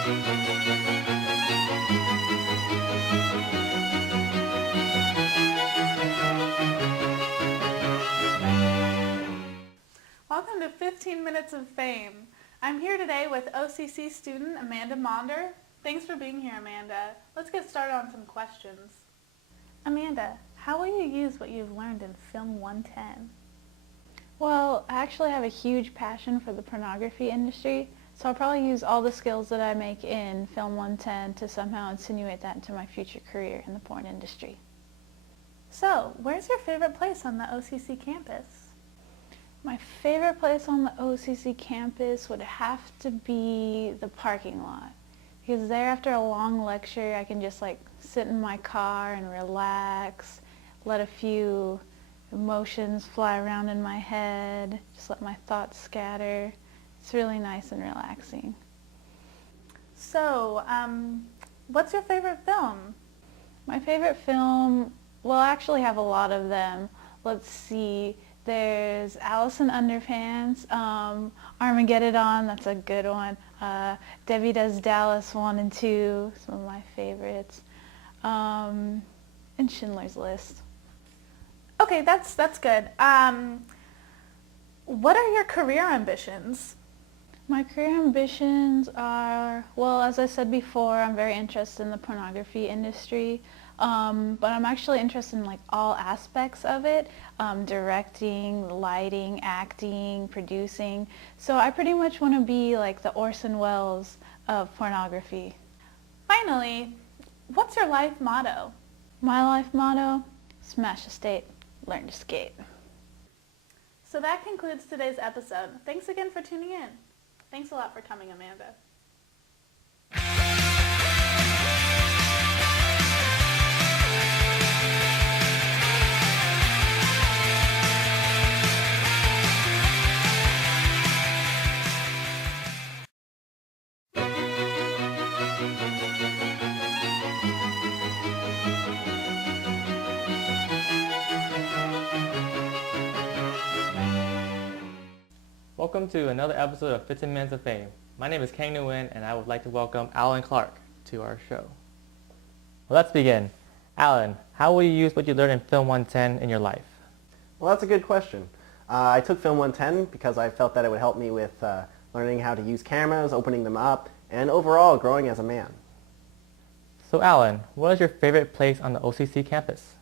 Welcome to 15 Minutes of Fame. I'm here today with OCC student Amanda Maunder. Thanks for being here, Amanda. Let's get started on some questions. Amanda, how will you use what you've learned in Film 110? Well, I actually have a huge passion for the pornography industry, so I'll probably use all the skills that I make in Film 110 to somehow insinuate that into my future career in the porn industry. So, where's your favorite place on the OCC campus? My favorite place on the OCC campus would have to be the parking lot, because there after a long lecture I can just sit in my car and relax, let a few emotions fly around in my head, just let my thoughts scatter. It's really nice and relaxing. So, what's your favorite film? My favorite film, well, I actually have a lot of them. Let's see. There's Alice in Underpants, Armageddon, that's a good one. Debbie Does Dallas 1 and 2, some of my favorites. And Schindler's List. Okay, that's good. What are your career ambitions? My career ambitions are, well, as I said before, I'm very interested in the pornography industry, but I'm actually interested in all aspects of it, directing, lighting, acting, producing. So I pretty much want to be like the Orson Welles of pornography. Finally, what's your life motto? My life motto, smash the state, learn to skate. So that concludes today's episode. Thanks again for tuning in. Thanks a lot for coming, Amanda. Welcome to another episode of 15 Minutes of Fame. My name is Khang, Nguyen, and I would like to welcome Alan Clark to our show. Well, let's begin. Alan, how will you use what you learned in Film 110 in your life? Well, that's a good question. I took Film 110 because I felt that it would help me with learning how to use cameras, opening them up, and overall growing as a man. So Alan, what is your favorite place on the OCC campus?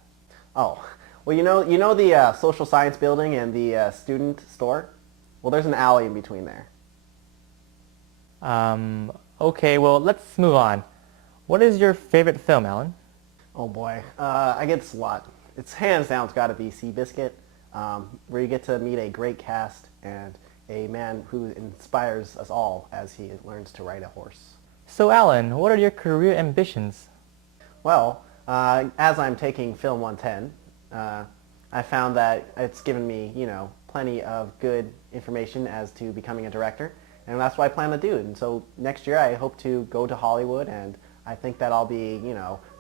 Oh, well, you know the social science building and the student store? Well, there's an alley in between there. Okay, well, let's move on. What is your favorite film, Alan? Oh boy, I get this a lot. It's hands down, it's got to be Seabiscuit, where you get to meet a great cast and a man who inspires us all as he learns to ride a horse. So Alan, what are your career ambitions? Well, as I'm taking Film 110, I found that it's given me, plenty of good information as to becoming a director, and that's what I plan to do. And so next year I hope to go to Hollywood, and I think that I'll be,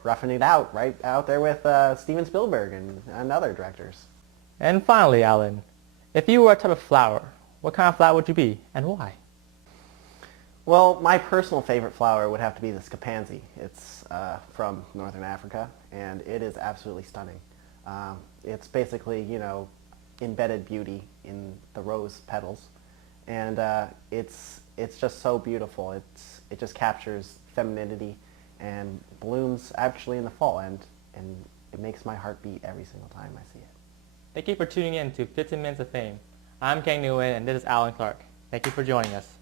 roughing it out right out there with Steven Spielberg and other directors. And finally, Alan, if you were a type of flower, what kind of flower would you be, and why? Well, my personal favorite flower would have to be the scapansy. It's from Northern Africa, and it is absolutely stunning. It's basically, embedded beauty in the rose petals, and it's just so beautiful. It just captures femininity and blooms actually in the fall, and it makes my heart beat every single time I see it. Thank you for tuning in to 15 Minutes of Fame. I'm Khang Nguyen, and this is Alan Clark. Thank you for joining us.